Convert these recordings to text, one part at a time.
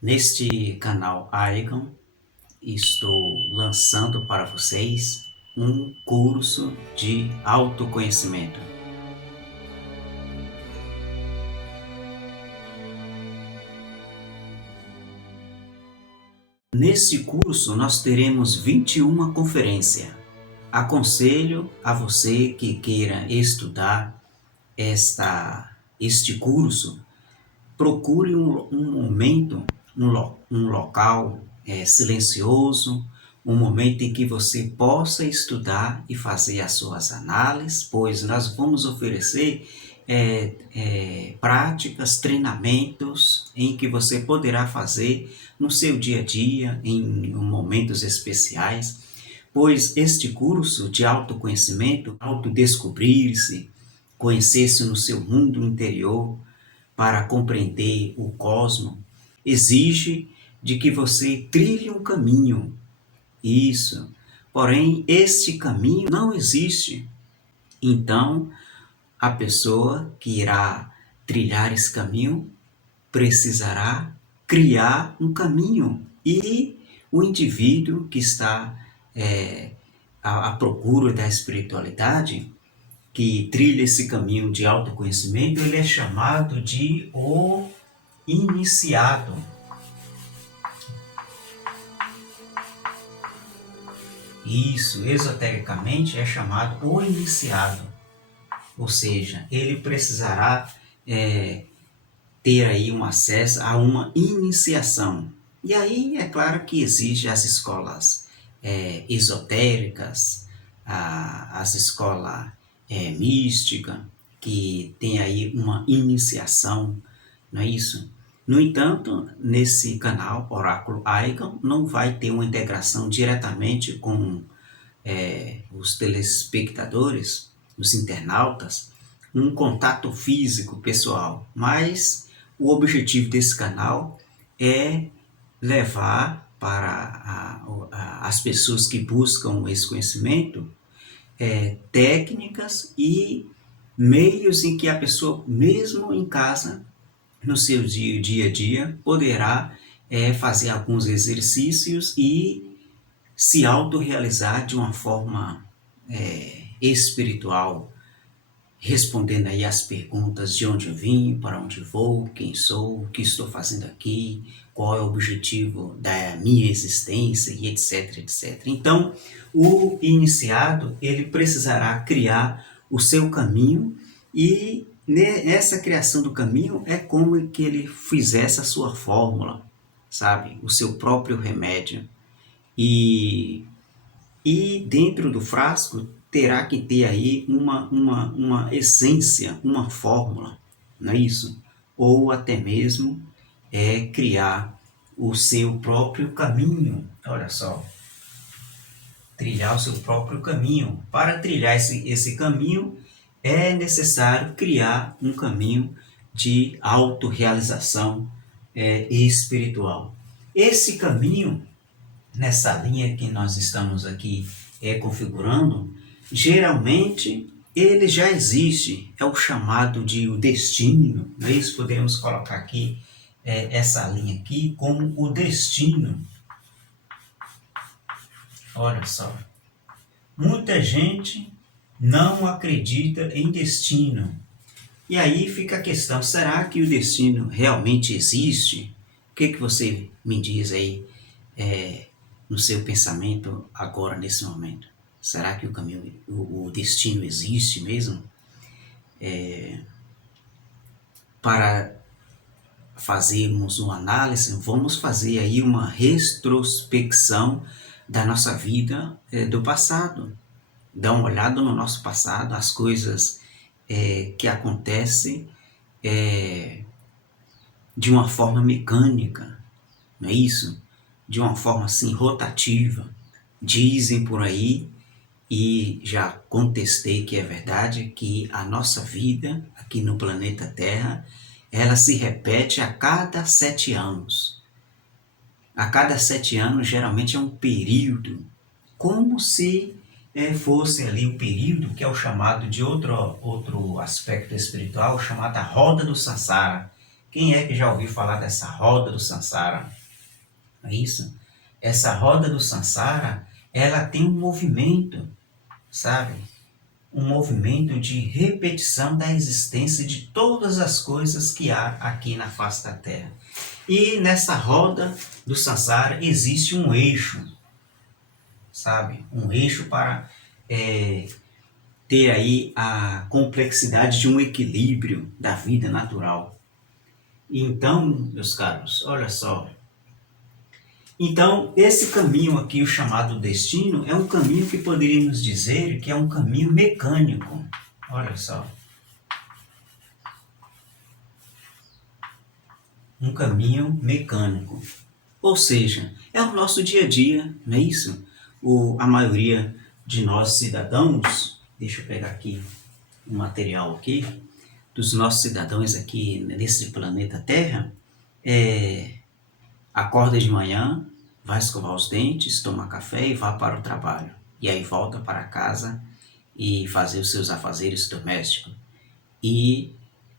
Neste canal Icon, estou lançando para vocês um curso de autoconhecimento. Neste curso nós teremos 21 conferências. Aconselho a você que queira estudar este curso, procure um momento, um local silencioso, um momento em que você possa estudar e fazer as suas análises, pois nós vamos oferecer práticas, treinamentos em que você poderá fazer no seu dia a dia, em momentos especiais, pois este curso de autoconhecimento, autodescobrir-se, conhecer-se no seu mundo interior, para compreender o cosmos, exige de que você trilhe um caminho. Isso. Porém, este caminho não existe. Então, a pessoa que irá trilhar esse caminho precisará criar um caminho. E o indivíduo que está à procura da espiritualidade, que trilha esse caminho de autoconhecimento, ele é chamado de o iniciado. Isso, esotericamente, é chamado o iniciado. Ou seja, ele precisará ter aí um acesso a uma iniciação. E aí é claro que exige as escolas esotéricas, as escolas místicas, que tem aí uma iniciação, não é isso? No entanto, nesse canal Oráculo Icon não vai ter uma integração diretamente com os telespectadores, os internautas, um contato físico pessoal, mas o objetivo desse canal é levar para as pessoas que buscam esse conhecimento técnicas e meios em que a pessoa, mesmo em casa, no seu dia a dia, poderá fazer alguns exercícios e se autorrealizar de uma forma espiritual, respondendo aí as perguntas de onde eu vim, para onde vou, quem sou, o que estou fazendo aqui, qual é o objetivo da minha existência e etc, etc. Então, o iniciado, ele precisará criar o seu caminho e nessa criação do caminho é como que ele fizesse a sua fórmula, sabe? O seu próprio remédio. E dentro do frasco terá que ter aí uma essência, uma fórmula, não é isso? Ou até mesmo criar o seu próprio caminho. Olha só, trilhar o seu próprio caminho. Para trilhar esse caminho, é necessário criar um caminho de autorrealização espiritual. Esse caminho, nessa linha que nós estamos aqui configurando, geralmente ele já existe, é o chamado de o destino, não é isso? Podemos colocar aqui essa linha aqui como o destino. Olha só, muita gente não acredita em destino. E aí fica a questão, será que o destino realmente existe? O que você me diz aí no seu pensamento agora, nesse momento? Será que o caminho, o destino existe mesmo? Para fazermos uma análise, vamos fazer aí uma retrospecção da nossa vida do passado. Dar uma olhada no nosso passado, as coisas que acontecem de uma forma mecânica, não é isso? De uma forma assim rotativa. Dizem por aí, e já contestei que é verdade, que a nossa vida aqui no planeta Terra, ela se repete a cada 7 anos. A cada 7 anos geralmente é um período, como se fosse ali o período que é o chamado de outro aspecto espiritual, chamado a roda do Sansara, Quem é que já ouviu falar dessa roda do Sansara? Não é isso? Essa roda do Sansara, ela tem um movimento, sabe? Um movimento de repetição da existência de todas as coisas que há aqui na face da Terra. E nessa roda do Sansara existe um eixo, sabe? Um eixo para ter aí a complexidade de um equilíbrio da vida natural. Então, meus caros, olha só. Então, esse caminho aqui, o chamado destino, é um caminho que poderíamos dizer que é um caminho mecânico. Olha só. Um caminho mecânico. Ou seja, é o nosso dia a dia, não é isso? A maioria de nós cidadãos, deixa eu pegar aqui um material aqui, dos nossos cidadãos aqui nesse planeta Terra, acorda de manhã, vai escovar os dentes, toma café e vai para o trabalho. E aí volta para casa e fazer os seus afazeres domésticos. E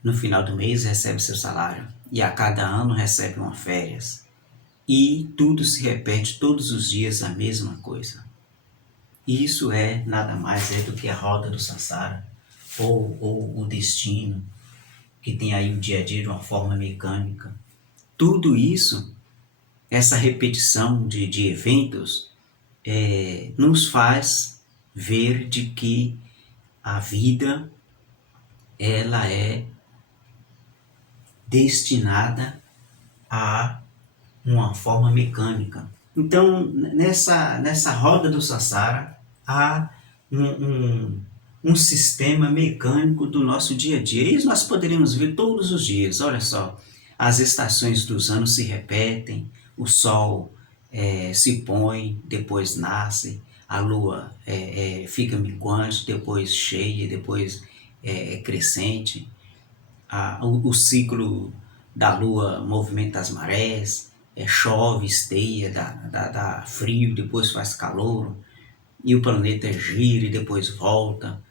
no final do mês recebe seu salário. E a cada ano recebe uma férias. E tudo se repete todos os dias a mesma coisa. E isso é nada mais do que a roda do Sansara, ou o destino, que tem aí o dia a dia de uma forma mecânica. Tudo isso, essa repetição de eventos, nos faz ver de que a vida ela é destinada a uma forma mecânica. Então, nessa roda do Sansara, há um sistema mecânico do nosso dia a dia. E nós poderíamos ver todos os dias. Olha só, as estações dos anos se repetem, o sol se põe, depois nasce, a lua fica minguante, depois cheia, depois crescente. O ciclo da lua movimenta as marés, chove, esteia, dá frio, depois faz calor, e o planeta gira e depois volta,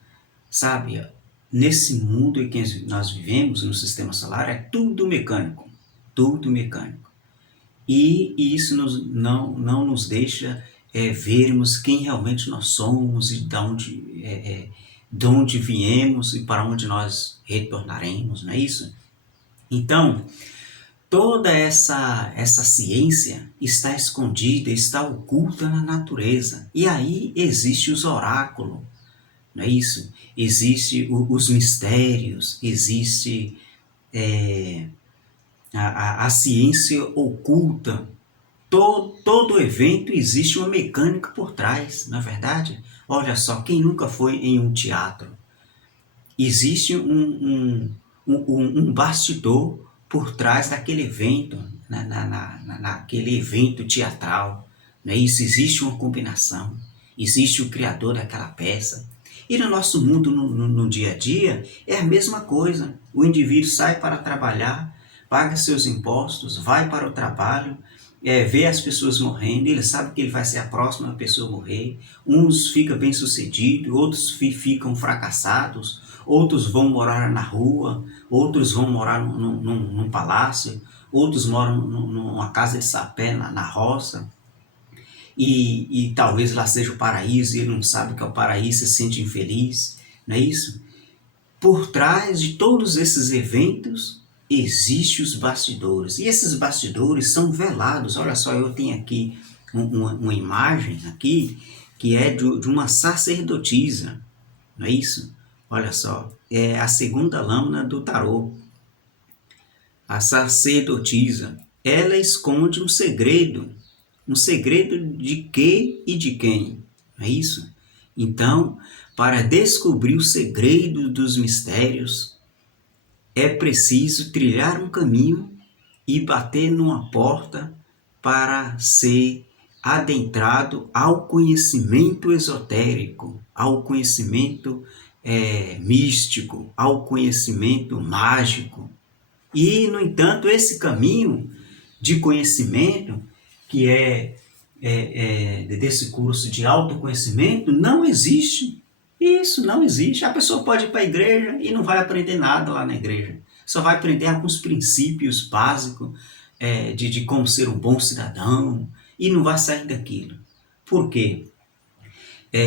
sabe? Nesse mundo em que nós vivemos, no sistema solar, é tudo mecânico, tudo mecânico. E isso não nos deixa vermos quem realmente nós somos e de onde viemos e para onde nós retornaremos, não é isso? Então, toda essa ciência está escondida, está oculta na natureza. E aí existe os oráculos, não é isso? Existe os mistérios, existe a ciência oculta. Todo evento existe uma mecânica por trás, não é verdade? Olha só, quem nunca foi em um teatro? Existe um bastidor por trás daquele evento, naquele evento teatral. Não é isso? Existe uma combinação, existe o criador daquela peça. E no nosso mundo, no dia a dia, é a mesma coisa. O indivíduo sai para trabalhar, paga seus impostos, vai para o trabalho, vê as pessoas morrendo, ele sabe que ele vai ser a próxima pessoa a morrer. Uns ficam bem-sucedidos, outros ficam fracassados, outros vão morar na rua, outros vão morar num palácio, outros moram numa casa de sapé na roça, e talvez lá seja o paraíso, e ele não sabe que é o paraíso, se sente infeliz, não é isso? Por trás de todos esses eventos, existem os bastidores, e esses bastidores são velados. Olha só, eu tenho aqui uma imagem aqui, que é de uma sacerdotisa, não é isso? Olha só, é a segunda lâmina do tarô. A sacerdotisa, ela esconde um segredo de quê e de quem, não é isso? Então, para descobrir o segredo dos mistérios, é preciso trilhar um caminho e bater numa porta para ser adentrado ao conhecimento esotérico, ao conhecimento místico, ao conhecimento mágico. E, no entanto, esse caminho de conhecimento, que desse curso de autoconhecimento, não existe. Isso não existe. A pessoa pode ir para a igreja e não vai aprender nada lá na igreja. só vai aprender alguns princípios básicos de como ser um bom cidadão e não vai sair daquilo. Por quê?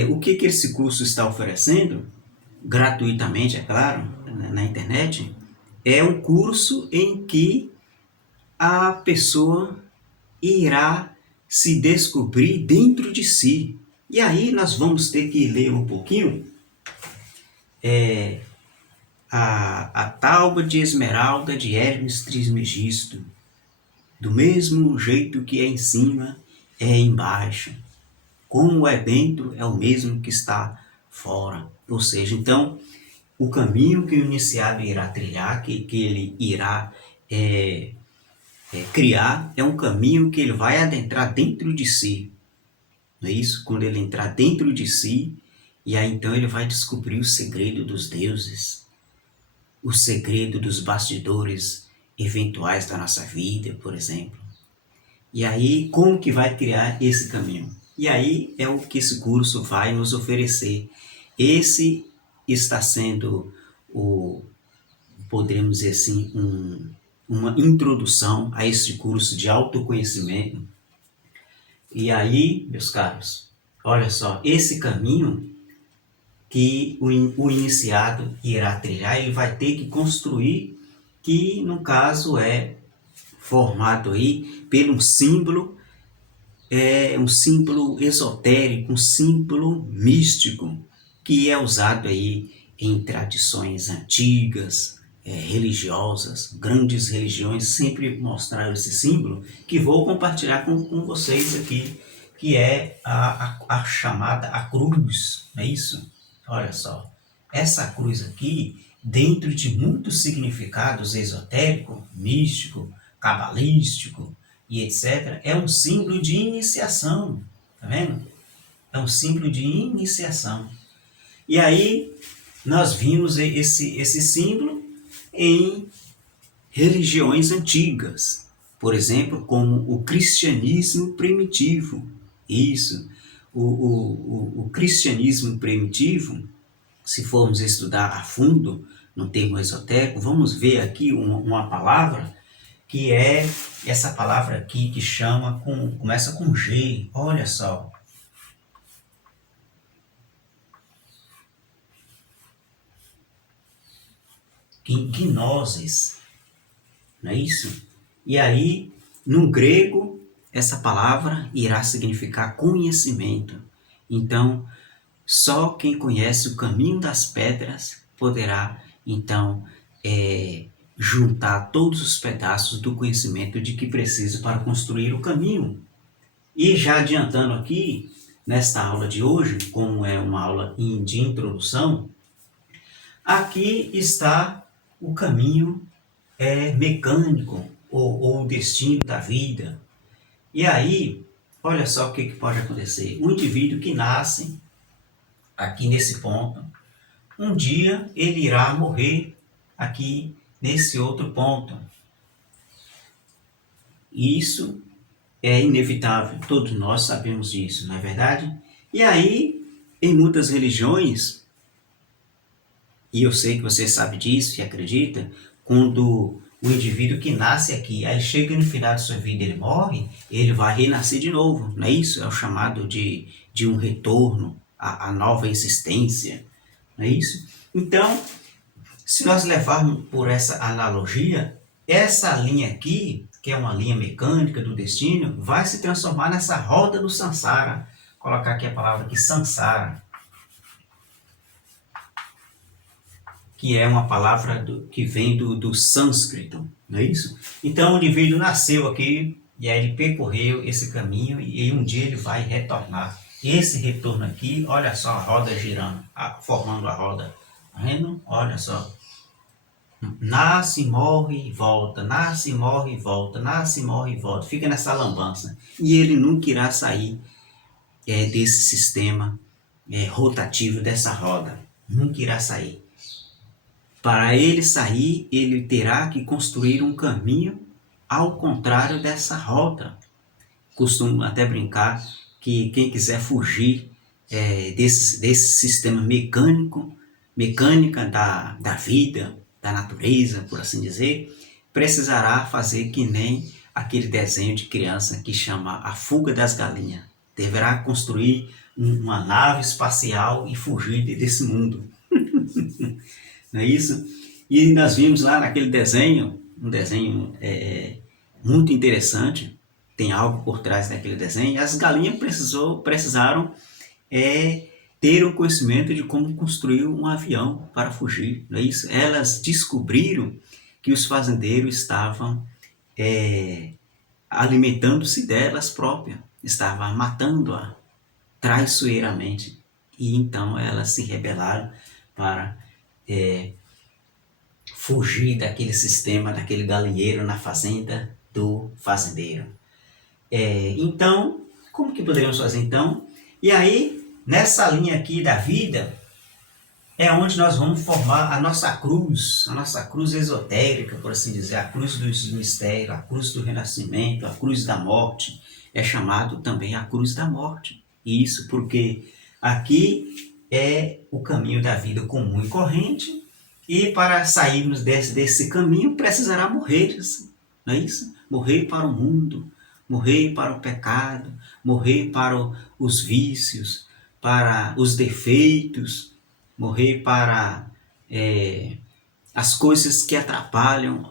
O que esse curso está oferecendo, gratuitamente, é claro, na internet, é um curso em que a pessoa irá se descobrir dentro de si. E aí nós vamos ter que ler um pouquinho a Tauba de Esmeralda de Hermes Trismegisto. Do mesmo jeito que é em cima, é embaixo. Como é dentro, é o mesmo que está fora. Ou seja, então, o caminho que o iniciado irá trilhar, que ele irá criar, é um caminho que ele vai adentrar dentro de si. Não é isso? Quando ele entrar dentro de si, e aí então ele vai descobrir o segredo dos deuses, o segredo dos bastidores eventuais da nossa vida, por exemplo. E aí, como que vai criar esse caminho? E aí é o que esse curso vai nos oferecer. Esse está sendo poderíamos dizer assim, uma introdução a esse curso de autoconhecimento. E aí, meus caros, olha só, esse caminho que o iniciado irá trilhar, ele vai ter que construir, que no caso é formado aí pelo símbolo, um símbolo esotérico, um símbolo místico, que é usado aí em tradições antigas, religiosas, grandes religiões sempre mostraram esse símbolo, que vou compartilhar com vocês aqui, que é a chamada a cruz, não é isso? Olha só, essa cruz aqui, dentro de muitos significados esotérico, místico, cabalístico e etc., é um símbolo de iniciação, tá vendo? É um símbolo de iniciação. E aí, nós vimos esse símbolo em religiões antigas, por exemplo, como o cristianismo primitivo. Isso, o cristianismo primitivo, se formos estudar a fundo no termo esotérico, vamos ver aqui uma palavra que é essa palavra aqui que começa com G, olha só. Gnoses, não é isso? E aí, no grego, essa palavra irá significar conhecimento. Então, só quem conhece o caminho das pedras poderá, então, juntar todos os pedaços do conhecimento de que precisa para construir o caminho. E já adiantando aqui, nesta aula de hoje, como é uma aula de introdução, aqui está o caminho mecânico, ou o destino da vida. E aí, olha só o que pode acontecer. Um indivíduo que nasce aqui nesse ponto, um dia ele irá morrer aqui nesse outro ponto. Isso é inevitável, todos nós sabemos disso, não é verdade? E aí, em muitas religiões, e eu sei que você sabe disso e acredita, quando o indivíduo que nasce aqui, aí chega no final de sua vida, ele morre, ele vai renascer de novo, não é isso? É o chamado de um retorno à nova existência, não é isso? Então, se nós levarmos por essa analogia, essa linha aqui, que é uma linha mecânica do destino, vai se transformar nessa roda do samsara. Vou colocar aqui a palavra aqui, samsara, que é uma palavra que vem do sânscrito, não é isso? Então o indivíduo nasceu aqui, e aí ele percorreu esse caminho, e um dia ele vai retornar. Esse retorno aqui, olha só a roda girando, formando a roda, tá vendo? Olha só. Nasce, morre e volta, nasce, morre e volta, nasce, morre e volta. Fica nessa lambança. E ele nunca irá sair desse sistema rotativo, dessa roda. Nunca irá sair. Para ele sair, ele terá que construir um caminho ao contrário dessa roda. Costumo até brincar que quem quiser fugir desse sistema mecânica da vida, da natureza, por assim dizer, precisará fazer que nem aquele desenho de criança que chama A Fuga das Galinhas. Deverá construir uma nave espacial e fugir desse mundo. Não é isso? E nós vimos lá naquele desenho, um desenho muito interessante, tem algo por trás daquele desenho, e as galinhas precisaram ter o conhecimento de como construir um avião para fugir, não é isso? Elas descobriram que os fazendeiros estavam alimentando-se delas próprias, estavam matando-a traiçoeiramente. E então elas se rebelaram para fugir daquele sistema, daquele galinheiro na fazenda do fazendeiro. Então, como que poderíamos fazer então? E aí, nessa linha aqui da vida, é onde nós vamos formar a nossa cruz esotérica, por assim dizer, a cruz dos mistérios, a cruz do renascimento, a cruz da morte. É chamado também a cruz da morte. Isso porque aqui é o caminho da vida comum e corrente, e para sairmos desse caminho precisará morrer, não é isso? Morrer para o mundo, morrer para o pecado, morrer para os vícios, para os defeitos, morrer para as coisas que atrapalham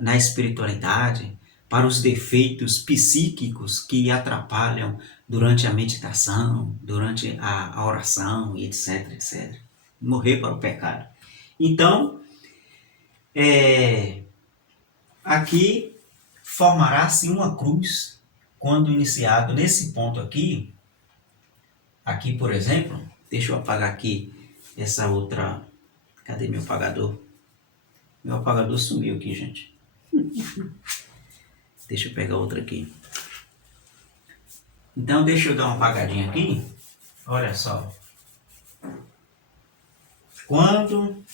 na espiritualidade, para os defeitos psíquicos que atrapalham durante a meditação, durante a oração e etc, etc. Morrer para o pecado. Então, aqui formará-se uma cruz quando iniciado nesse ponto aqui. Aqui, por exemplo, deixa eu apagar aqui essa outra. Cadê meu apagador? Meu apagador sumiu aqui, gente. Deixa eu pegar outra aqui. Então, deixa eu dar uma apagadinha aqui. Olha só. Quando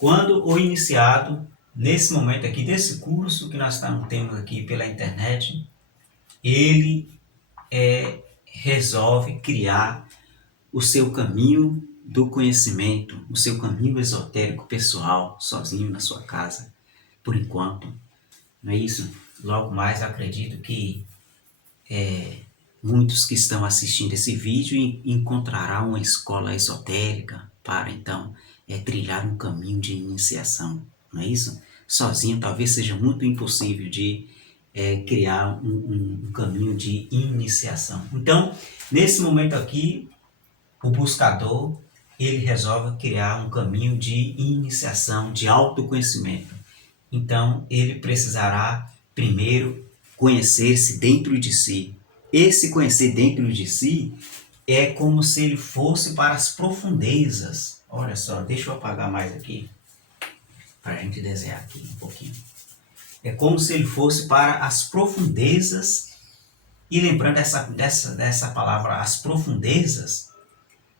o iniciado, nesse momento aqui, desse curso que nós temos aqui pela internet, ele resolve criar o seu caminho do conhecimento, o seu caminho esotérico pessoal, sozinho na sua casa, por enquanto. Não é isso? Logo mais acredito que muitos que estão assistindo esse vídeo encontrarão uma escola esotérica para então trilhar um caminho de iniciação, não é isso? Sozinho talvez seja muito impossível de criar um caminho de iniciação. Então, nesse momento aqui, o buscador, ele resolve criar um caminho de iniciação, de autoconhecimento. Então, ele precisará primeiro conhecer-se dentro de si. Esse conhecer dentro de si é como se ele fosse para as profundezas. Olha só, deixa eu apagar mais aqui, para a gente desenhar aqui um pouquinho. É como se ele fosse para as profundezas, e lembrando dessa palavra, as profundezas,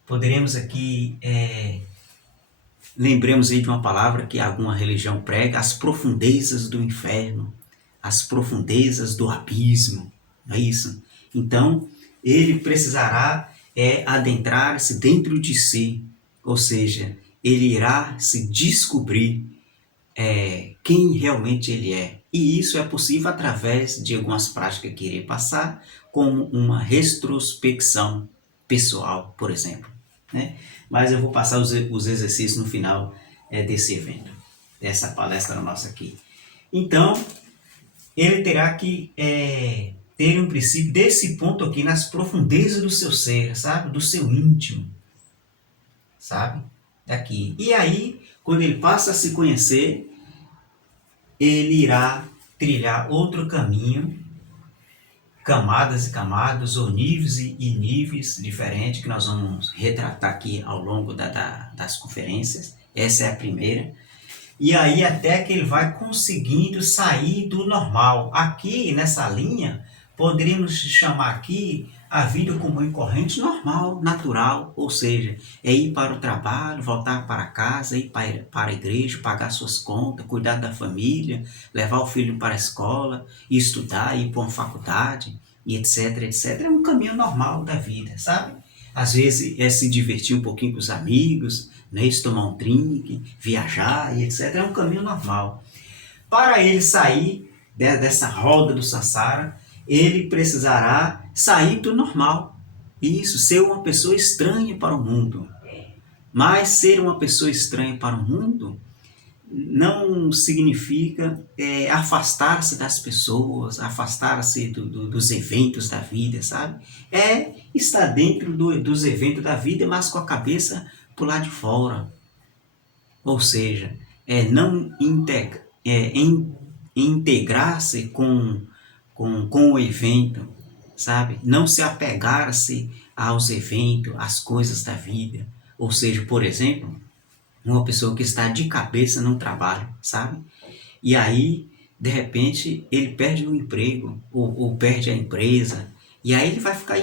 poderemos aqui, lembremos aí de uma palavra que alguma religião prega, as profundezas do inferno, as profundezas do abismo, não é isso? Então, ele precisará adentrar-se dentro de si, ou seja, ele irá se descobrir quem realmente ele é. E isso é possível através de algumas práticas que irei passar, como uma retrospecção pessoal, por exemplo. Né? Mas eu vou passar os exercícios no final desse evento, dessa palestra nossa aqui. Então, ele terá que ter um princípio desse ponto aqui, nas profundezas do seu ser, sabe? Do seu íntimo, sabe? Daqui. E aí, quando ele passa a se conhecer, ele irá trilhar outro caminho, camadas e camadas, ou níveis e níveis diferentes, que nós vamos retratar aqui ao longo das conferências. Essa é a primeira. E aí até que ele vai conseguindo sair do normal. Aqui, nessa linha, poderíamos chamar aqui a vida comum e corrente normal, natural, ou seja, é ir para o trabalho, voltar para casa, ir para a igreja, pagar suas contas, cuidar da família, levar o filho para a escola, estudar, ir para uma faculdade, e etc, etc. É um caminho normal da vida, sabe? Às vezes é se divertir um pouquinho com os amigos, não é isso? Tomar um drink, viajar e etc. É um caminho normal. Para ele sair dessa roda do Sansara, ele precisará sair do normal. Isso, ser uma pessoa estranha para o mundo. Mas ser uma pessoa estranha para o mundo não significa afastar-se das pessoas, afastar-se dos eventos da vida, sabe? É estar dentro dos eventos da vida, mas com a cabeça por lá de fora. Ou seja, não integrar-se com o evento, sabe? Não se apegar-se aos eventos, às coisas da vida. Ou seja, por exemplo, uma pessoa que está de cabeça no trabalho, sabe? E aí, de repente, ele perde o emprego ou perde a empresa. E aí ele vai ficar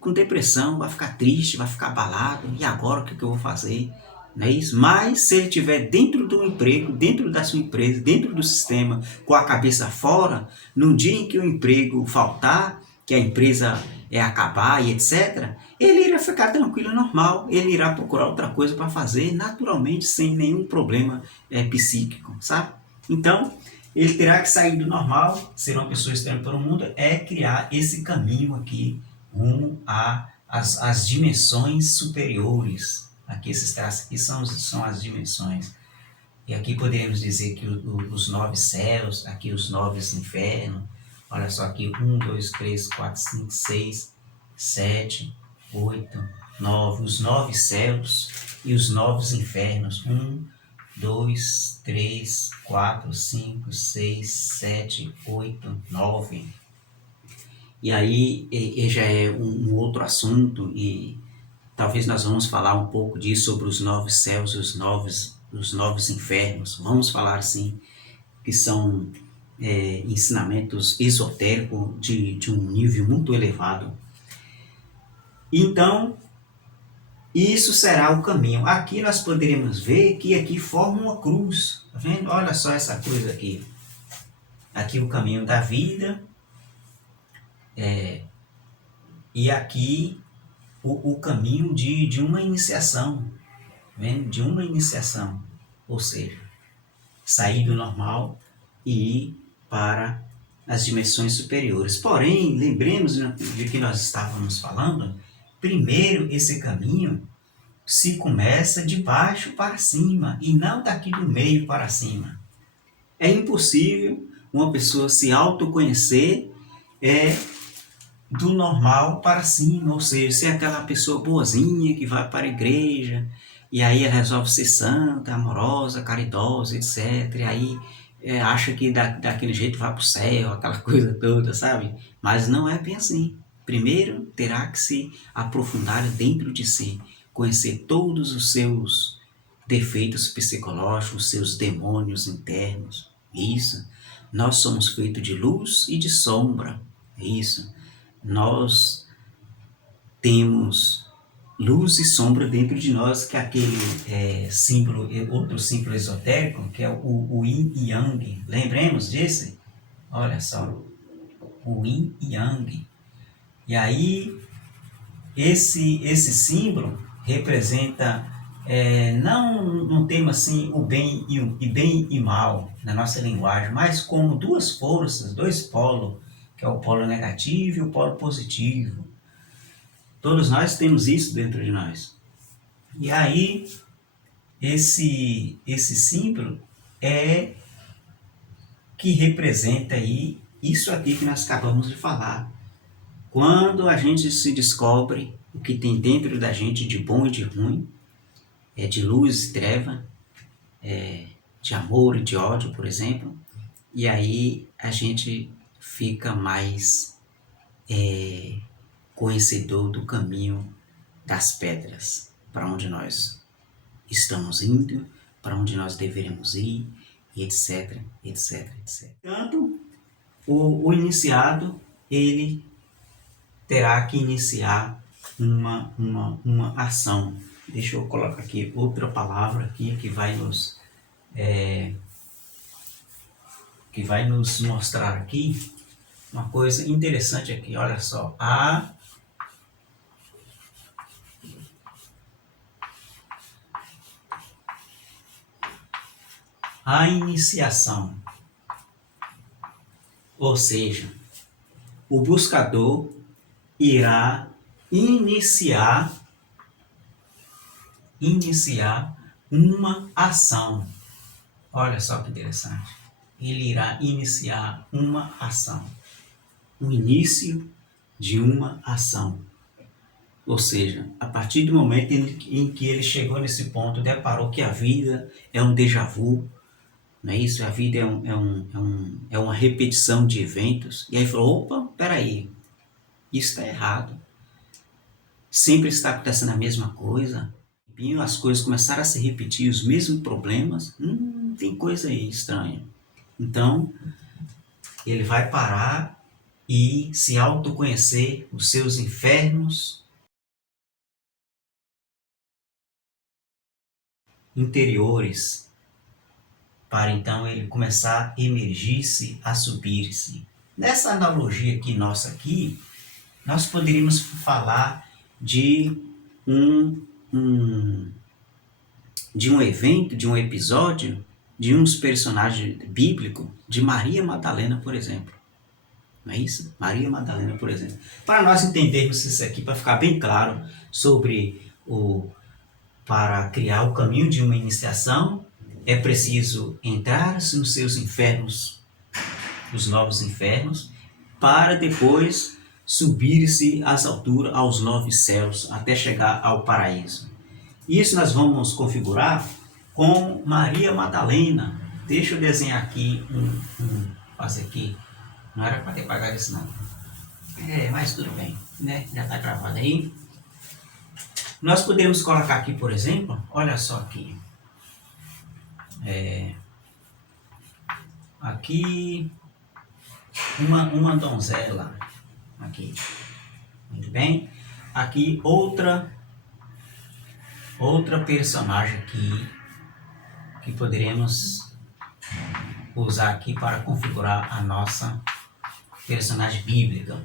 com depressão, vai ficar triste, vai ficar abalado. E agora o que eu vou fazer? Não é isso? Mas se ele estiver dentro do emprego, dentro da sua empresa, dentro do sistema, com a cabeça fora, no dia em que o emprego faltar, que a empresa acabar e etc., ele irá ficar tranquilo, normal, ele irá procurar outra coisa para fazer naturalmente, sem nenhum problema psíquico, sabe? Então, ele terá que sair do normal, ser uma pessoa estranha para o mundo, criar esse caminho aqui rumo às dimensões superiores. Aqui esses traços aqui são as dimensões. E aqui poderíamos dizer que os 9 céus, aqui os 9 infernos. Olha só aqui, 1, 2, 3, 4, 5, 6, 7, 8, 9. Os 9 céus e os 9 infernos. 1, 2, 3, 4, 5, 6, 7, 8, 9. E aí já é um outro assunto e talvez nós vamos falar um pouco disso, sobre os 9 céus e os 9 infernos. Vamos falar sim, que são ensinamentos esotéricos de um nível muito elevado. Então, isso será o caminho. Aqui nós poderíamos ver que aqui forma uma cruz. Tá vendo? Olha só essa cruz aqui. Aqui o caminho da vida. E aqui o caminho de uma iniciação. Tá vendo? De uma iniciação. Ou seja, sair do normal e ir para as dimensões superiores. Porém, lembremos de que nós estávamos falando, primeiro esse caminho se começa de baixo para cima e não daqui do meio para cima. É impossível uma pessoa se autoconhecer do normal para cima, ou seja, ser aquela pessoa boazinha que vai para a igreja e aí ela resolve ser santa, amorosa, caridosa, etc. E aí acha que daquele jeito vai para o céu, aquela coisa toda, sabe? Mas não é bem assim. Primeiro terá que se aprofundar dentro de si, conhecer todos os seus defeitos psicológicos, os seus demônios internos. Isso. Nós somos feitos de luz e de sombra. Isso. Nós temos luz e sombra dentro de nós, que é aquele símbolo, outro símbolo esotérico, que é o Yin e Yang. Lembremos desse? Olha só, o Yin e Yang. E aí, esse símbolo representa, não um tema assim, o bem e mal, na nossa linguagem, mas como duas forças, dois polos, que é o polo negativo e o polo positivo. Todos nós temos isso dentro de nós. E aí, esse símbolo que representa aí isso aqui que nós acabamos de falar. Quando a gente se descobre o que tem dentro da gente de bom e de ruim, de luz e treva, de amor e de ódio, por exemplo, e aí a gente fica mais conhecedor do caminho das pedras, para onde nós estamos indo, para onde nós deveremos ir, etc, etc, etc. Portanto, o iniciado, ele terá que iniciar uma ação. Deixa eu colocar aqui outra palavra aqui que vai nos mostrar aqui uma coisa interessante aqui. Olha só, a iniciação. Ou seja, o buscador irá iniciar uma ação. Olha só que interessante. Ele irá iniciar uma ação. O início de uma ação. Ou seja, a partir do momento em que ele chegou nesse ponto, deparou que a vida é um déjà vu, não é isso? A vida é uma repetição de eventos. E aí falou, opa, peraí, isso está errado. Sempre está acontecendo a mesma coisa. E as coisas começaram a se repetir, os mesmos problemas. Tem coisa aí estranha. Então, ele vai parar e se autoconhecer os seus infernos interiores, para então ele começar a emergir-se, a subir-se. Nessa analogia aqui nossa aqui, nós poderíamos falar de de um evento, de um episódio, de uns personagens bíblicos, de Maria Madalena, por exemplo. Não é isso? Maria Madalena, por exemplo. Para nós entendermos isso aqui, para ficar bem claro sobre para criar o caminho de uma iniciação, é preciso entrar-se nos seus infernos, os novos infernos, para depois subir-se às alturas, aos novos céus, até chegar ao paraíso. Isso nós vamos configurar com Maria Madalena. Deixa eu desenhar aqui fazer aqui. Não era para ter pagado isso não. Mas tudo bem, né? Já está gravado aí. Nós podemos colocar aqui, por exemplo, olha só aqui. Aqui uma donzela. Aqui. Muito bem. Aqui outra personagem aqui que poderemos usar aqui para configurar a nossa personagem bíblica.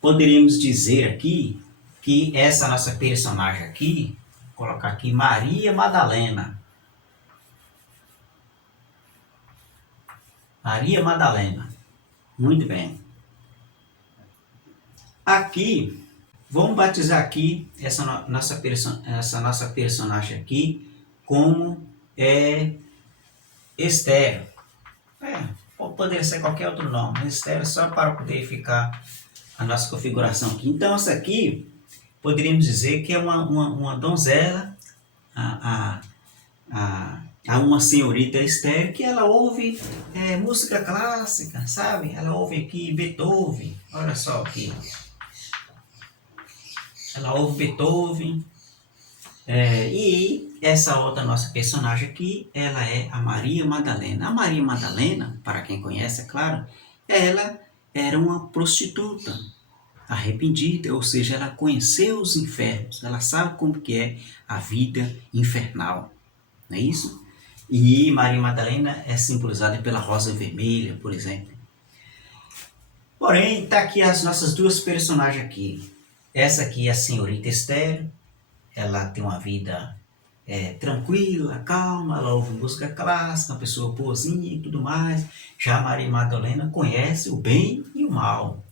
Poderíamos dizer aqui que essa nossa personagem aqui, vou colocar aqui Maria Madalena. Maria Madalena. Muito bem. Aqui, vamos batizar aqui essa nossa personagem aqui como Esther. Poderia ser qualquer outro nome, mas Esther só para poder ficar a nossa configuração aqui. Então, essa aqui, poderíamos dizer que é uma donzela, a uma senhorita Esther, que ela ouve música clássica, sabe? Ela ouve aqui Beethoven, olha só aqui. Ela ouve Beethoven. E essa outra nossa personagem aqui, ela é a Maria Madalena. A Maria Madalena, para quem conhece, é claro, ela era uma prostituta arrependida, ou seja, ela conheceu os infernos, ela sabe como que é a vida infernal, não é isso? E Maria Madalena é simbolizada pela rosa vermelha, por exemplo. Porém, está aqui as nossas duas personagens aqui. Essa aqui é a senhorita Esther, ela tem uma vida tranquila, calma, ela ouve música clássica, uma pessoa boazinha e tudo mais. Já Maria Madalena conhece o bem e o mal.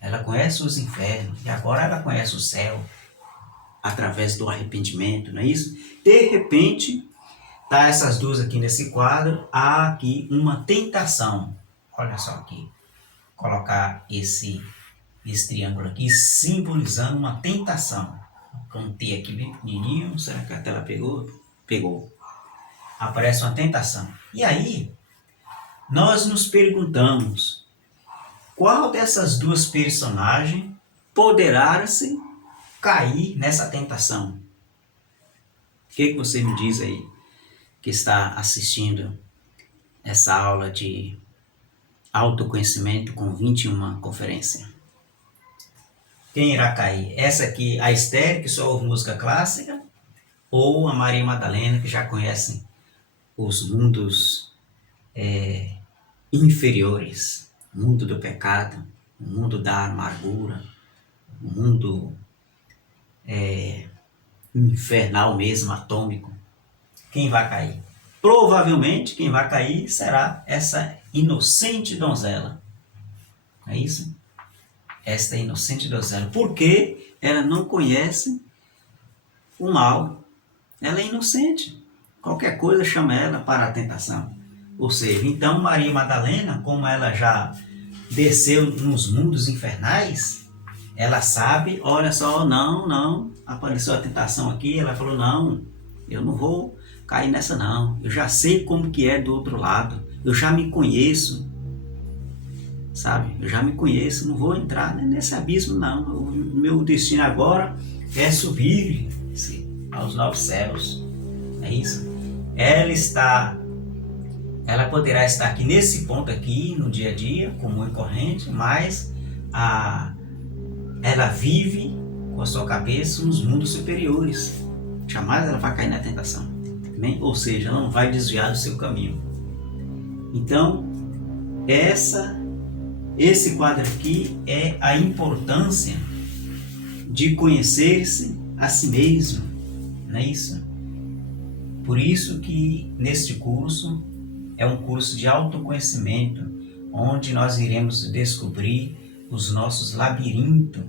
Ela conhece os infernos e agora ela conhece o céu através do arrependimento, não é isso? De repente, tá essas duas aqui nesse quadro, há aqui uma tentação. Olha só aqui, colocar esse triângulo aqui simbolizando uma tentação. Com um T aqui bem pequenininho, será que a tela pegou? Pegou. Aparece uma tentação. E aí, nós nos perguntamos, qual dessas duas personagens poderá cair nessa tentação? O que você me diz aí, que está assistindo essa aula de autoconhecimento com 21 conferência? Quem irá cair? Essa aqui, a Esther, que só ouve música clássica, ou a Maria Madalena, que já conhece os mundos inferiores, o mundo do pecado, o mundo da amargura, o mundo infernal mesmo, atômico? Quem vai cair? provavelmente quem vai cair será essa inocente donzela. É isso? Esta inocente donzela. Porque ela não conhece o mal. Ela é inocente. Qualquer coisa chama ela para a tentação. Ou seja, então Maria Madalena, como ela já desceu nos mundos infernais, ela sabe, olha só, não, apareceu a tentação aqui, ela falou, não, eu não vou cair nessa não, eu já sei como que é do outro lado, eu já me conheço, sabe, eu já me conheço, não vou entrar nesse abismo não, o meu destino agora é subir aos novos céus, é isso. Ela poderá estar aqui nesse ponto aqui, no dia a dia, comum e corrente, mas ela vive com a sua cabeça nos mundos superiores. Jamais ela vai cair na tentação. Amém? Ou seja, ela não vai desviar do seu caminho. Então, esse quadro aqui é a importância de conhecer-se a si mesmo. Não é isso? Por isso que neste curso é um curso de autoconhecimento, onde nós iremos descobrir os nossos labirintos,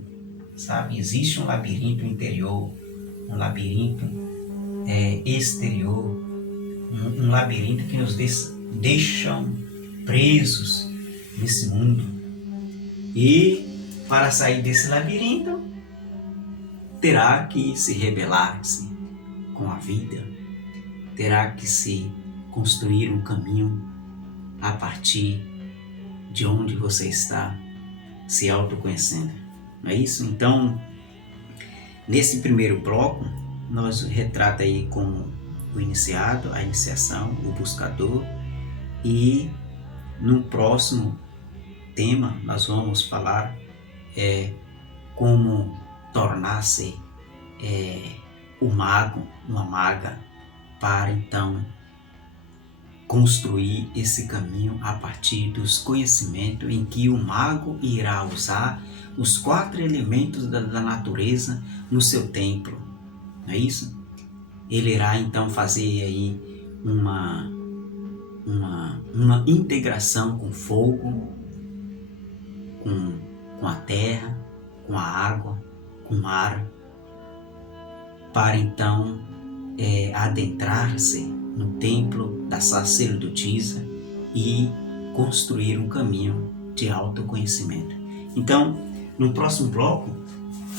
sabe? Existe um labirinto interior, um labirinto exterior, um labirinto que nos deixam presos nesse mundo. E para sair desse labirinto, terá que se rebelar-se com a vida, terá que se construir um caminho a partir de onde você está se autoconhecendo. Não é isso? Então, nesse primeiro bloco, nós retrata aí como o iniciado, a iniciação, o buscador, e no próximo tema nós vamos falar como tornar-se o mago, uma maga, para então construir esse caminho a partir dos conhecimentos em que o mago irá usar os 4 elementos da natureza no seu templo, não é isso? Ele irá então fazer aí uma integração com fogo, com a terra, com a água, com o ar, para então adentrar-se no templo da sacerdotisa e construir um caminho de autoconhecimento. Então, no próximo bloco,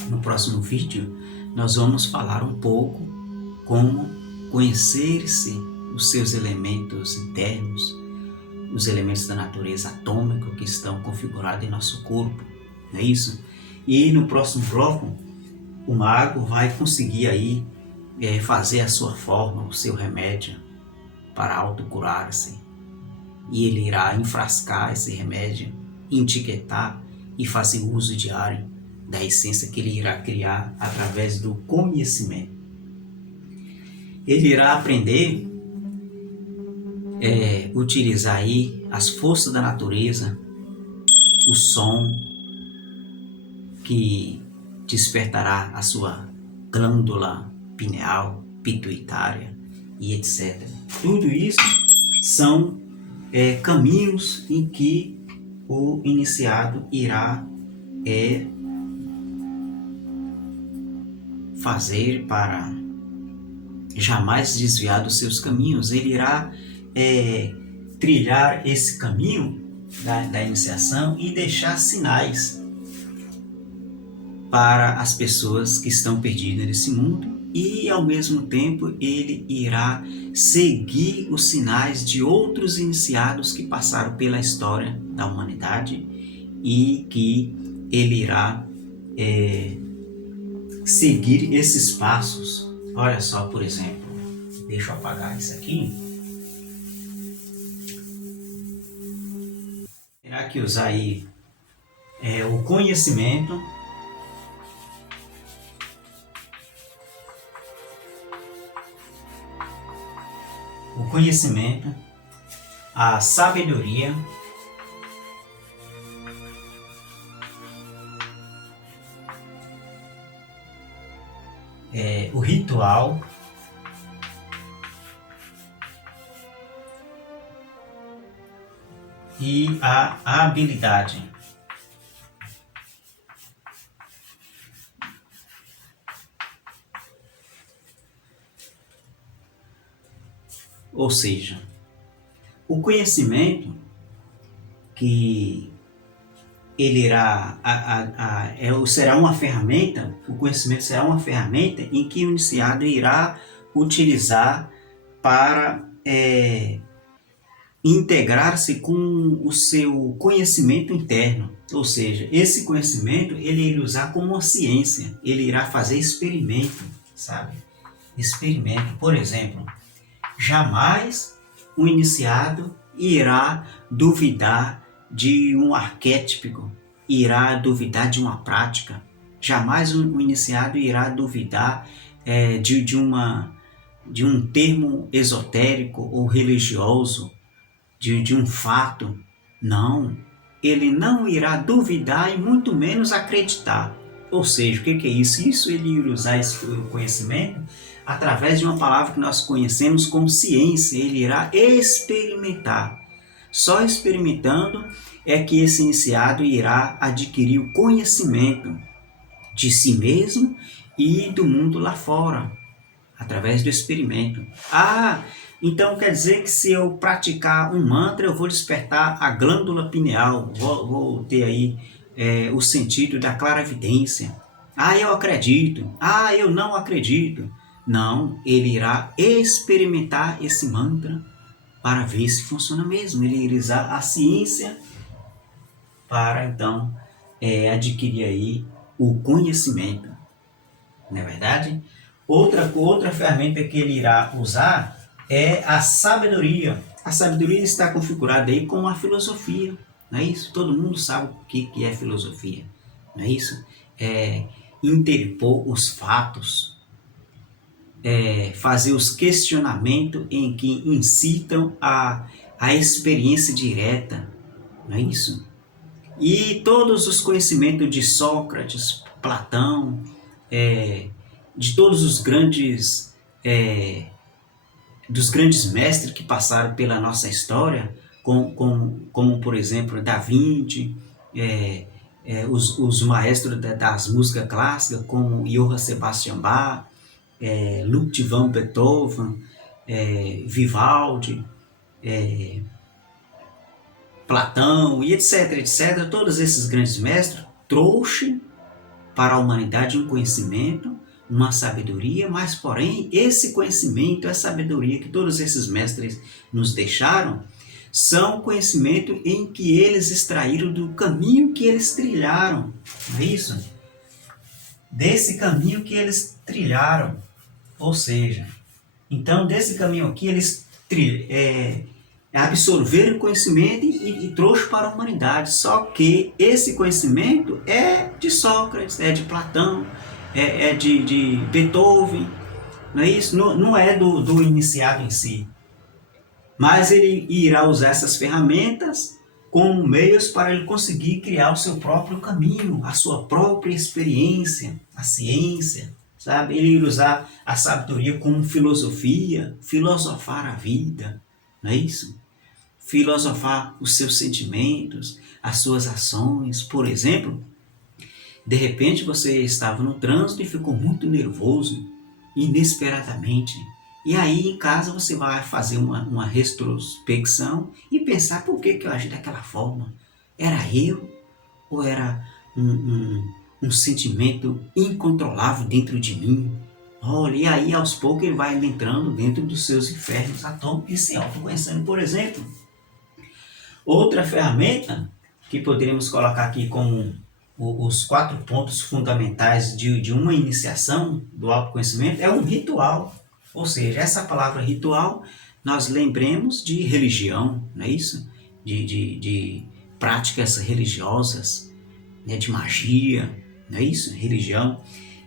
no próximo vídeo, nós vamos falar um pouco como conhecer-se os seus elementos internos, os elementos da natureza atômica que estão configurados em nosso corpo, não é isso? E no próximo bloco, o mago vai conseguir aí fazer a sua forma, o seu remédio para autocurar-se. E ele irá enfrascar esse remédio, etiquetar e fazer uso diário da essência que ele irá criar através do conhecimento. Ele irá aprender utilizar aí as forças da natureza, o som que despertará a sua glândula pineal, pituitária e etc. Tudo isso são caminhos em que o iniciado irá fazer para jamais desviar dos seus caminhos. Ele irá trilhar esse caminho da iniciação e deixar sinais para as pessoas que estão perdidas nesse mundo, e ao mesmo tempo ele irá seguir os sinais de outros iniciados que passaram pela história da humanidade e que ele irá seguir esses passos. Olha só, por exemplo, deixa eu apagar isso aqui. Terá que usar aí o conhecimento, a sabedoria, o ritual, e a habilidade. Ou seja, o conhecimento que ele irá, será uma ferramenta, o conhecimento será uma ferramenta em que o iniciado irá utilizar para integrar-se com o seu conhecimento interno. Ou seja, esse conhecimento ele irá usar como uma ciência, ele irá fazer experimento, sabe? Experimento, por exemplo, jamais um iniciado irá duvidar de um arquétipo, irá duvidar de uma prática. Jamais um iniciado irá duvidar de um termo esotérico ou religioso, de um fato. Não, ele não irá duvidar e muito menos acreditar. Ou seja, o que é isso? Isso ele irá usar esse conhecimento através de uma palavra que nós conhecemos como ciência. Ele irá experimentar. Só experimentando é que esse iniciado irá adquirir o conhecimento de si mesmo e do mundo lá fora, através do experimento. Então quer dizer que se eu praticar um mantra, eu vou despertar a glândula pineal, vou ter aí o sentido da clarividência. Eu acredito. Eu não acredito. Não, ele irá experimentar esse mantra para ver se funciona mesmo. Ele irá usar a ciência para então adquirir aí o conhecimento. Não é verdade? Outra ferramenta que ele irá usar é a sabedoria. A sabedoria está configurada aí com a filosofia, não é isso? Todo mundo sabe o que é filosofia, não é isso? É interpor os fatos, fazer os questionamentos em que incitam a experiência direta, não é isso? E todos os conhecimentos de Sócrates, Platão, de todos os grandes dos grandes mestres que passaram pela nossa história, como por exemplo Da Vinci, os maestros das músicas clássicas, como Johann Sebastian Bach, Ludwig van Beethoven, Vivaldi, Platão e etc, etc. Todos esses grandes mestres trouxeram para a humanidade um conhecimento, uma sabedoria, mas porém esse conhecimento, essa sabedoria que todos esses mestres nos deixaram, são conhecimento em que eles extraíram do caminho que eles trilharam, não é isso? Desse caminho que eles trilharam, ou seja, então desse caminho aqui eles absorveram o conhecimento e trouxeram para a humanidade. Só que esse conhecimento é de Sócrates, é de Platão, é de Beethoven, não é isso? Não é do iniciado em si. Mas ele irá usar essas ferramentas como meios para ele conseguir criar o seu próprio caminho, a sua própria experiência, a ciência, sabe? Ele irá usar a sabedoria como filosofia, filosofar a vida, não é isso? Filosofar os seus sentimentos, as suas ações. Por exemplo, de repente você estava no trânsito e ficou muito nervoso, inesperadamente. E aí em casa você vai fazer uma retrospecção e pensar por que eu agi daquela forma. Era eu ou era um sentimento incontrolável dentro de mim? Olha, e aí aos poucos ele vai entrando dentro dos seus infernos atômicos e se autoconhecendo, por exemplo. Outra ferramenta que poderíamos colocar aqui como os 4 pontos fundamentais de uma iniciação do autoconhecimento é um ritual. Ou seja, essa palavra ritual, nós lembremos de religião, não é isso? De práticas religiosas, né? De magia, não é isso? Religião.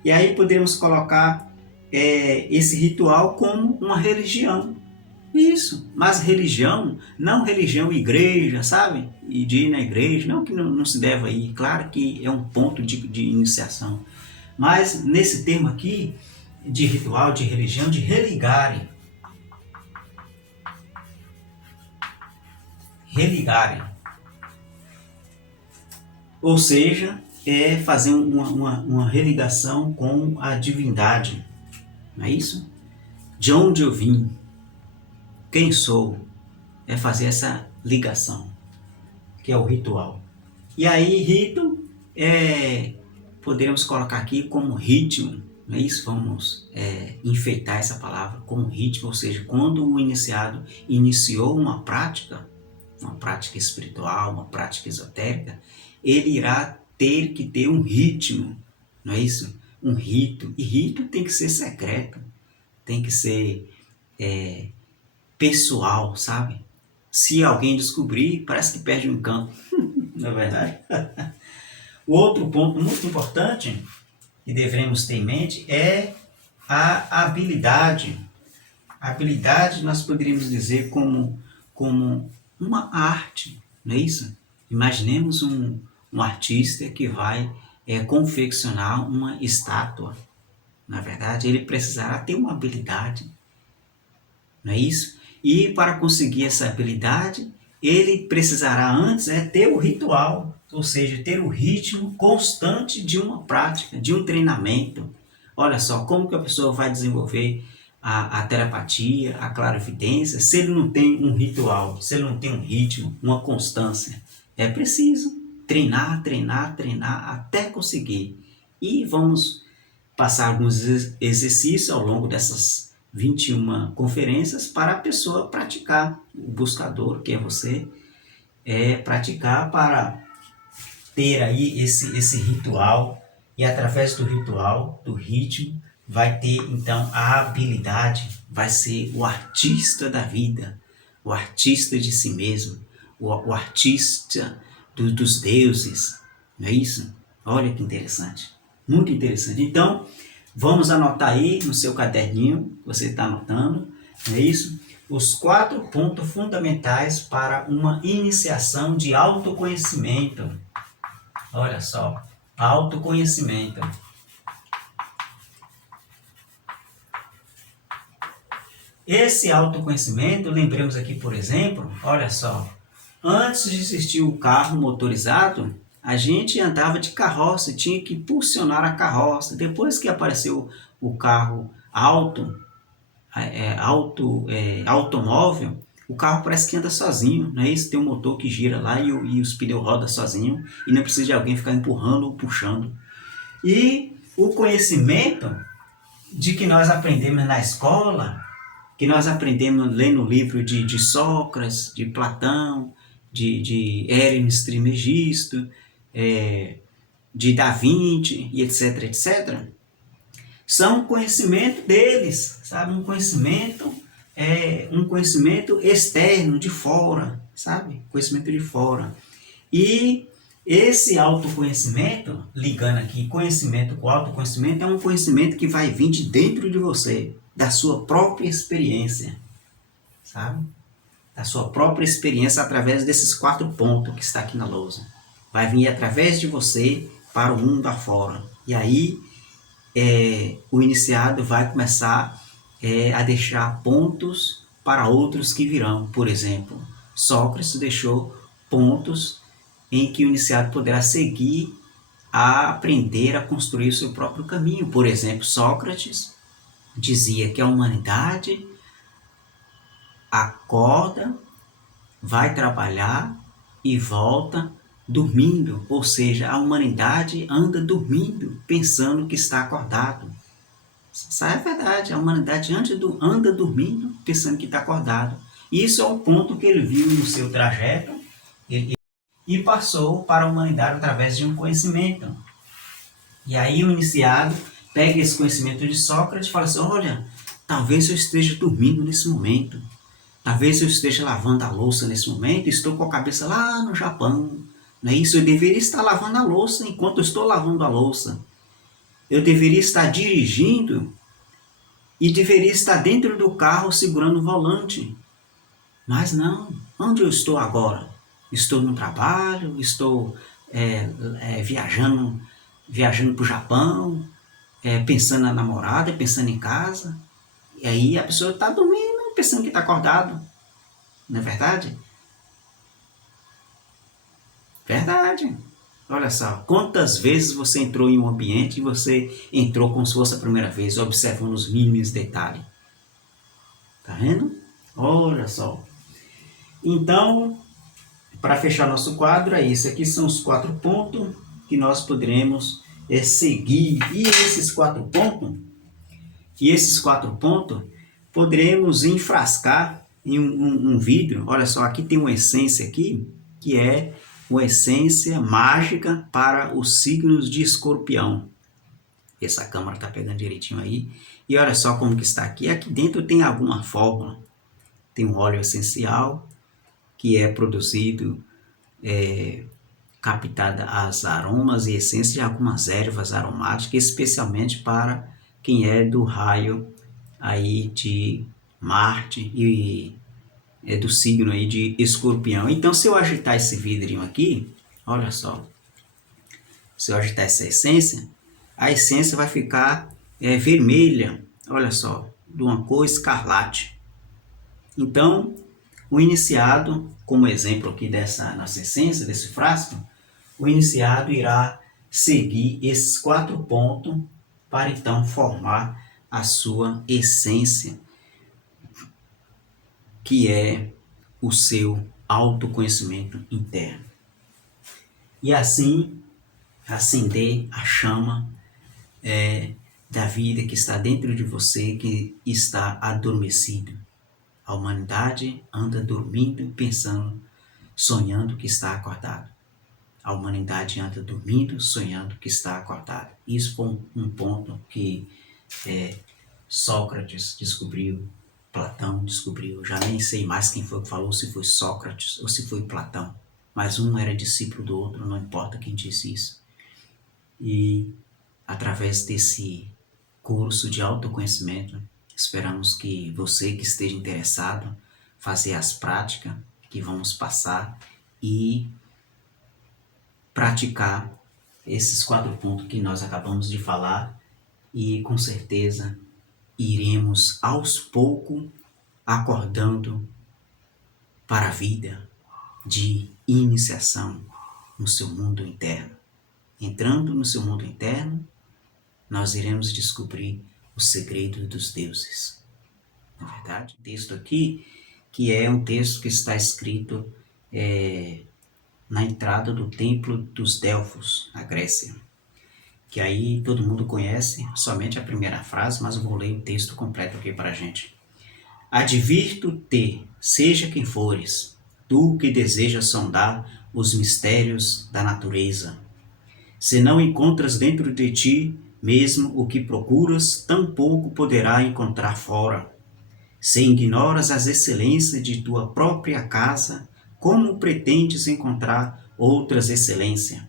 E aí podemos colocar esse ritual como uma religião. Isso, mas religião, não religião igreja, sabe? E de ir na igreja, não que não se deva ir, claro que é um ponto de iniciação. Mas nesse termo aqui, de ritual, de religião, de religarem. Religarem. Ou seja, é fazer uma religação com a divindade, não é isso? De onde eu vim, quem sou, é fazer essa ligação, que é o ritual. E aí, rito, poderíamos colocar aqui como ritmo, não é isso? Vamos enfeitar essa palavra como ritmo, ou seja, quando o iniciado iniciou uma prática espiritual, uma prática esotérica, ele irá ter que ter um ritmo, não é isso? Um rito. E rito tem que ser secreto, tem que ser pessoal, sabe? Se alguém descobrir, parece que perde o encanto, não é verdade? O outro ponto muito importante que devemos ter em mente é a habilidade. A habilidade nós poderíamos dizer como uma arte, não é isso? Imaginemos um artista que vai confeccionar uma estátua. Na verdade, ele precisará ter uma habilidade, não é isso? E para conseguir essa habilidade, ele precisará antes ter o ritual, ou seja, ter o ritmo constante de uma prática, de um treinamento. Olha só, como que a pessoa vai desenvolver a telepatia, a clarividência, se ele não tem um ritual, se ele não tem um ritmo, uma constância. É preciso treinar, treinar, treinar até conseguir. E vamos passar alguns exercícios ao longo dessas 21 conferências para a pessoa praticar, o buscador, que é você, praticar para ter aí esse ritual, e através do ritual, do ritmo, vai ter então a habilidade, vai ser o artista da vida, o artista de si mesmo, o artista dos deuses, não é isso? Olha que interessante, muito interessante. Então, vamos anotar aí no seu caderninho, você está anotando, não é isso? Os 4 pontos fundamentais para uma iniciação de autoconhecimento. Olha só, autoconhecimento. Esse autoconhecimento, lembremos aqui, por exemplo, olha só, antes de existir o carro motorizado, a gente andava de carroça, tinha que impulsionar a carroça. Depois que apareceu o carro automóvel, o carro parece que anda sozinho, não é isso? Tem um motor que gira lá e os pneus rodam sozinho e não precisa de alguém ficar empurrando ou puxando. E o conhecimento de que nós aprendemos na escola, que nós aprendemos lendo o livro de Sócrates, de Platão, de Hermes Trismegisto, de Da Vinci e etc, etc, são conhecimento deles, sabe? Um conhecimento externo, de fora, sabe? Conhecimento de fora. E esse autoconhecimento, ligando aqui conhecimento com autoconhecimento, é um conhecimento que vai vir de dentro de você, da sua própria experiência, sabe? Da sua própria experiência através desses 4 pontos que está aqui na lousa. Vai vir através de você para o mundo afora. E aí, o iniciado vai começar a deixar pontos para outros que virão. Por exemplo, Sócrates deixou pontos em que o iniciado poderá seguir a aprender a construir o seu próprio caminho. Por exemplo, Sócrates dizia que a humanidade acorda, vai trabalhar e volta dormindo, ou seja, a humanidade anda dormindo, pensando que está acordado. Isso é verdade, a humanidade anda dormindo, pensando que está acordado. Isso é um ponto que ele viu no seu trajeto e passou para a humanidade através de um conhecimento. E aí o iniciado pega esse conhecimento de Sócrates e fala assim, olha, talvez eu esteja dormindo nesse momento, talvez eu esteja lavando a louça nesse momento, estou com a cabeça lá no Japão, não é isso? Eu deveria estar lavando a louça enquanto eu estou lavando a louça. Eu deveria estar dirigindo e deveria estar dentro do carro segurando o volante. Mas não, onde eu estou agora? Estou no trabalho, estou viajando para o Japão, pensando na namorada, pensando em casa. E aí a pessoa está dormindo, pensando que está acordado. Não é verdade? Verdade. Olha só, quantas vezes você entrou em um ambiente e você entrou como se fosse a primeira vez, observando os mínimos detalhes. Tá vendo? Olha só. Então, para fechar nosso quadro, é isso. Aqui são os 4 pontos que nós poderemos seguir. E esses quatro pontos, poderemos enfrascar em um vidro. Olha só, aqui tem uma essência aqui, que é uma essência mágica para os signos de Escorpião. Essa câmera está pegando direitinho aí. E olha só como que está aqui. Aqui dentro tem alguma fórmula. Tem um óleo essencial que é produzido, captada as aromas e essências de algumas ervas aromáticas, especialmente para quem é do raio aí de Marte e é do signo aí de Escorpião. Então, se eu agitar esse vidrinho aqui, olha só, se eu agitar essa essência, a essência vai ficar vermelha, olha só, de uma cor escarlate. Então, o iniciado, como exemplo aqui dessa nossa essência, desse frasco, o iniciado irá seguir esses 4 pontos para então formar a sua essência, que é o seu autoconhecimento interno. E assim acender a chama da vida que está dentro de você, que está adormecido. A humanidade anda dormindo, pensando, sonhando que está acordado. A humanidade anda dormindo, sonhando que está acordada. Isso foi um ponto que Sócrates descobriu, Platão descobriu. Já nem sei mais quem foi que falou, se foi Sócrates ou se foi Platão. Mas um era discípulo do outro, não importa quem disse isso. E através desse curso de autoconhecimento, esperamos que você que esteja interessado fazer as práticas que vamos passar e praticar esses 4 pontos que nós acabamos de falar, e com certeza iremos aos poucos acordando para a vida de iniciação no seu mundo interno. Entrando no seu mundo interno, nós iremos descobrir o segredo dos deuses. Na verdade, o texto aqui, que é um texto que está escrito na entrada do templo dos Delfos, na Grécia, que aí todo mundo conhece, somente a primeira frase, mas eu vou ler o texto completo aqui para a gente. Advirto-te, seja quem fores, tu que desejas sondar os mistérios da natureza. Se não encontras dentro de ti mesmo o que procuras, tampouco poderá encontrar fora. Se ignoras as excelências de tua própria casa, como pretendes encontrar outras excelências?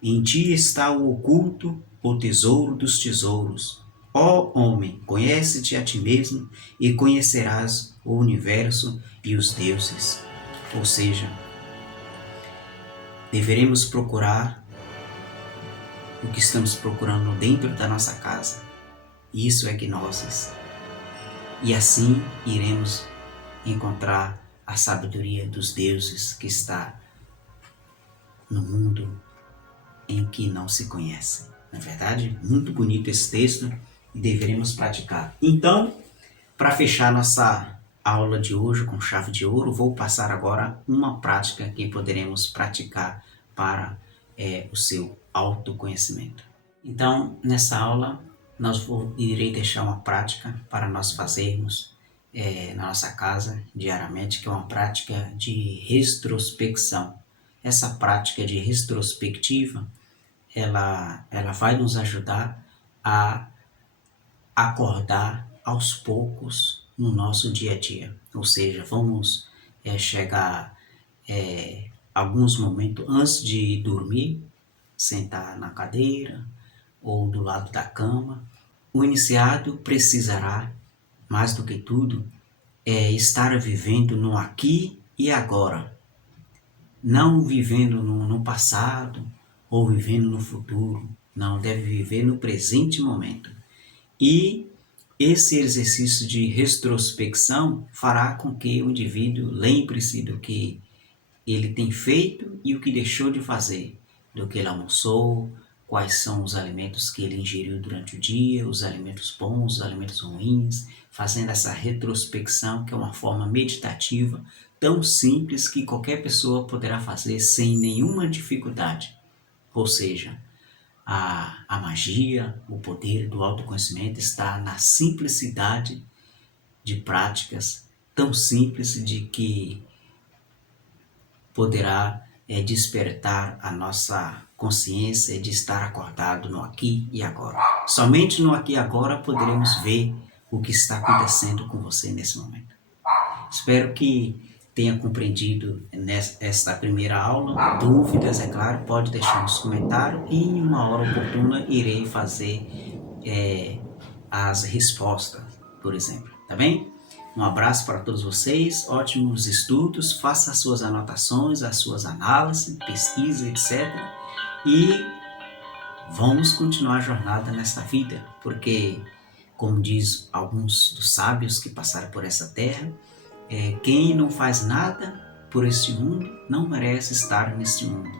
Em ti está o oculto, o tesouro dos tesouros. Ó homem, conhece-te a ti mesmo e conhecerás o universo e os deuses. Ou seja, deveremos procurar o que estamos procurando dentro da nossa casa. Isso é gnoses. E assim iremos encontrar a sabedoria dos deuses que está no mundo em que não se conhece. Na verdade, muito bonito esse texto e deveremos praticar. Então, para fechar nossa aula de hoje com chave de ouro, vou passar agora uma prática que poderemos praticar para o seu autoconhecimento. Então, nessa aula, irei deixar uma prática para nós fazermos na nossa casa diariamente, que é uma prática de retrospecção. Essa prática de retrospectiva, ela vai nos ajudar a acordar aos poucos no nosso dia a dia. Ou seja, vamos chegar alguns momentos antes de dormir, sentar na cadeira ou do lado da cama. O iniciado precisará, mais do que tudo, estar vivendo no aqui e agora. Não vivendo no passado ou vivendo no futuro. Não, deve viver no presente momento. E esse exercício de retrospecção fará com que o indivíduo lembre-se do que ele tem feito e o que deixou de fazer do que ele almoçou, quais são os alimentos que ele ingeriu durante o dia, os alimentos bons, os alimentos ruins, fazendo essa retrospecção, que é uma forma meditativa tão simples que qualquer pessoa poderá fazer sem nenhuma dificuldade. Ou seja, a magia, o poder do autoconhecimento está na simplicidade de práticas tão simples de que poderá despertar a nossa consciência de estar acordado no aqui e agora. Somente no aqui e agora poderemos ver o que está acontecendo com você nesse momento. Espero que tenha compreendido esta primeira aula. Dúvidas, é claro, pode deixar nos comentários e em uma hora oportuna irei fazer as respostas, por exemplo, tá bem? Um abraço para todos vocês, ótimos estudos, faça as suas anotações, as suas análises, pesquisa, etc. E vamos continuar a jornada nesta vida, porque, como diz alguns dos sábios que passaram por essa terra, quem não faz nada por este mundo não merece estar neste mundo.